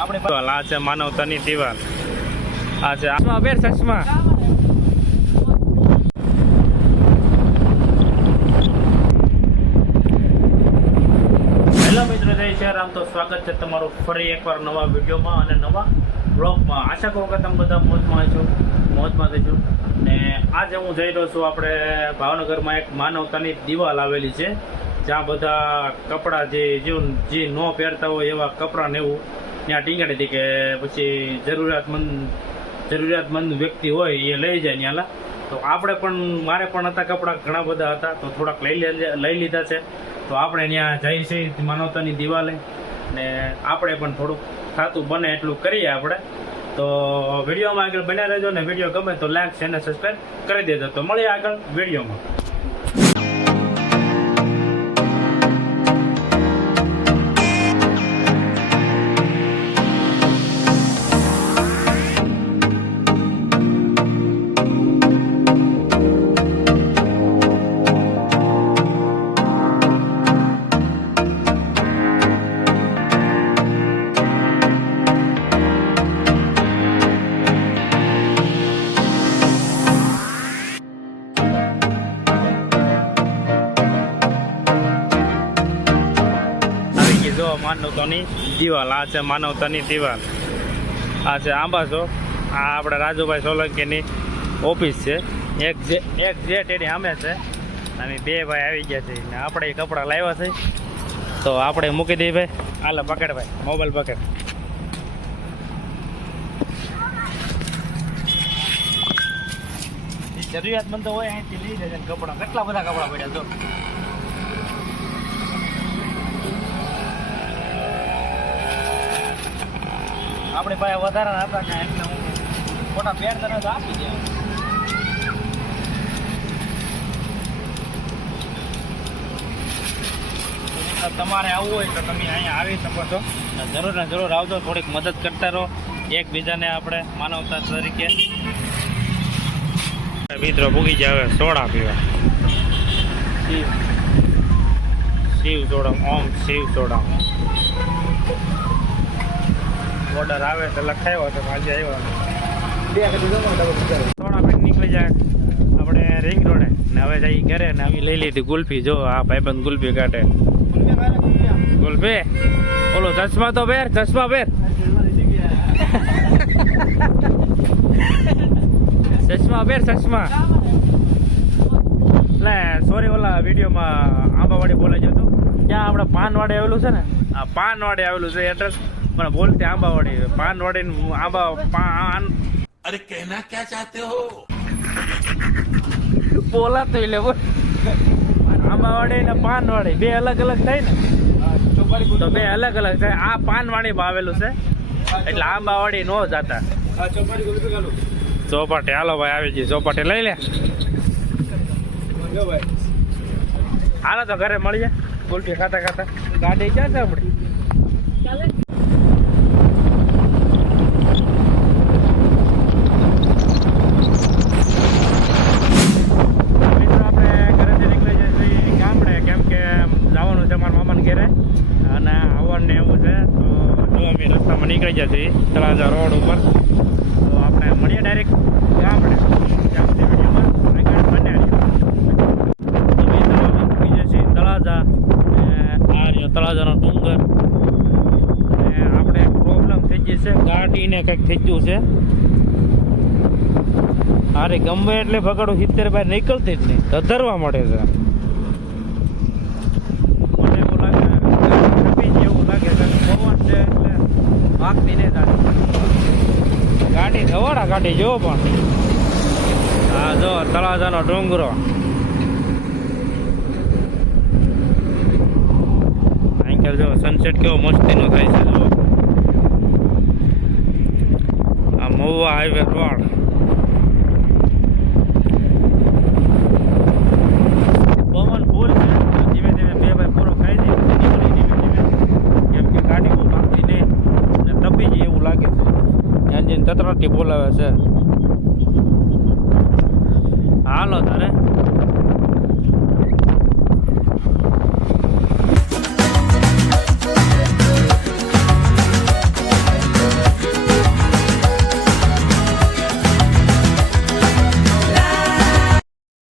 આપણે આ છે માનવતાની દિવાલ. આ છે ચશ્મા બેર ચશ્મા. હેલો મિત્રો, જય શ્રી રામ. તો સ્વાગત છે તમારું ફરી એકવાર નવા વિડીયોમાં અને નવા બ્લોગમાં. આશા કરું કે તમે બધા મોજમાં થઈશું. ને આજે હું જઈ રહ્યો છું આપણે ભાવનગરમાં એક માનવતાની દિવાલ આવેલી છે, જ્યાં બધા કપડાં જે ન પહેરતા હોય એવા કપડાં ને એવું ત્યાં ટીંગાડી હતી કે પછી જરૂરિયાતમંદ વ્યક્તિ હોય એ લઈ જાય ત્યાંલા. તો આપણે પણ મારે પણ હતા કપડાં ઘણા બધા હતા, તો થોડાક લઈ લીધા છે. તો આપણે ત્યાં જઈ છીએ માનવતાની દિવાલે, ને આપણે પણ થોડુંક ખાતું બને એટલું કરીએ આપણે. તો વિડીયોમાં આગળ બન્યા રહેજો, ને વિડીયો ગમે તો લાઈક છે અને સબસ્ક્રાઈબ કરી દેજો. તો મળીએ આગળ વિડીયોમાં. માનવતાની દિવાલ. આ છે માનવતાની દિવાલ. આ છે આંબાસો. આ આપણે રાજુભાઈ સોલંકીની ઓફિસ છે. એક જેટ એની સામે છે, અને બે ભાઈ આવી ગયા છે ને આપણે એ કપડાં લાવ્યા છે. તો આપણે મૂકી દઈએ ભાઈ. હાલો પકડ ભાઈ, મોબાઈલ પકડ. જરૂરિયાતમંદ હોય અહીંથી લઈ જાય કપડાં. કેટલા બધા કપડાં પડ્યા જો. આપણે ભાઈ વધારા હતા કે એટલે હું ખોટા પેર તને તો આપી દે. તમારે આવવું હોય તો તમે અહીંયા આવી શકો છો. જરૂર ને જરૂર આવજો, થોડીક મદદ કરતા રહો એકબીજાને. આપણે માનવતા તરીકે મિત્રો ભૂગી જાય સોડા પીવા. શિવ સોડા, ઓમ શિવ સોડા. ઓર્ડર આવે તો લખાયો તો આજે આવ્યો. થોડા મિનિટ નીકળી જાય આપણે રિંગ રોડે ને. હવે જઈ ઘરે ને અમે લઈ લીધી ગુલ્ફી. જો આ ભાઈબંધ ગુલ્ફી કાઢે. ગુલ્ફી ઓલો ચશ્મા તો પહેર, ચશ્મા પહેર. ચશ્મા પહેર, ચશ્મા. એટલે સોરી, ઓલા વિડીયોમાં આંબાવાડી બોલાઈ જતું. ત્યાં આપણે પાનવાડે આવેલું છે ને, આ પાનવાડે આવેલું છે એડ્રેસ. પણ બોલતે આંબાવાડી, પાનવાડી આંબા પાન. અરે કહેના ક્યા ચાહતે હો? બોલા તો એટલે બોલ. આંબાવાડી ને પાનવાડી બે અલગ અલગ થાય ને, તો બે અલગ અલગ થાય. આ પાનવાડી માં આવેલું છે એટલે આંબાવાડી નો જતા. ચોપાટી હાલો ભાઈ, આવી જઈએ ચોપાટી લઈ લે. હાલો તો ઘરે મળીએ ગુલટી ખાતા ખાતા. ગાડી ક્યાં છે આપડી? નીકળી જશે તળાજા રોડ ઉપર. તો આપણે મળીએ ડાયરેક્ટ ગામડે. તળાજા આ તળાજાનો ડુંગર. અને આપણે પ્રોબ્લેમ થઈ ગઈ છે, ગાડીને કંઈક થઈ ગયું છે. અરે ગમે એટલે ભગાડું 70 બાર નીકળતી જ નહીં, ધરવા મળે છે. મને એવું લાગે એવું લાગે છે પવન છે એટલે ભાગતી નહીં ગાડી. ધવાડા ગાડી જો પણ. હા જો તળાજાનો ડુંગરો. અહીં જો સનસેટ કેવો મસ્તીનો થાય છે. જો આ મહુવા હાઈવે રોડ. પવન ફૂલ છે. ધીમે ધીમે બે ભાઈ પૂરો ખાઈ દે પછી નીકળી ધીમે ધીમે, કેમ કે ગાડી બહુ ભાગતી નહીં ને તપી જાય એવું લાગે છે. એન્જિન તતરાટી બોલાવે છે. હાલો તારે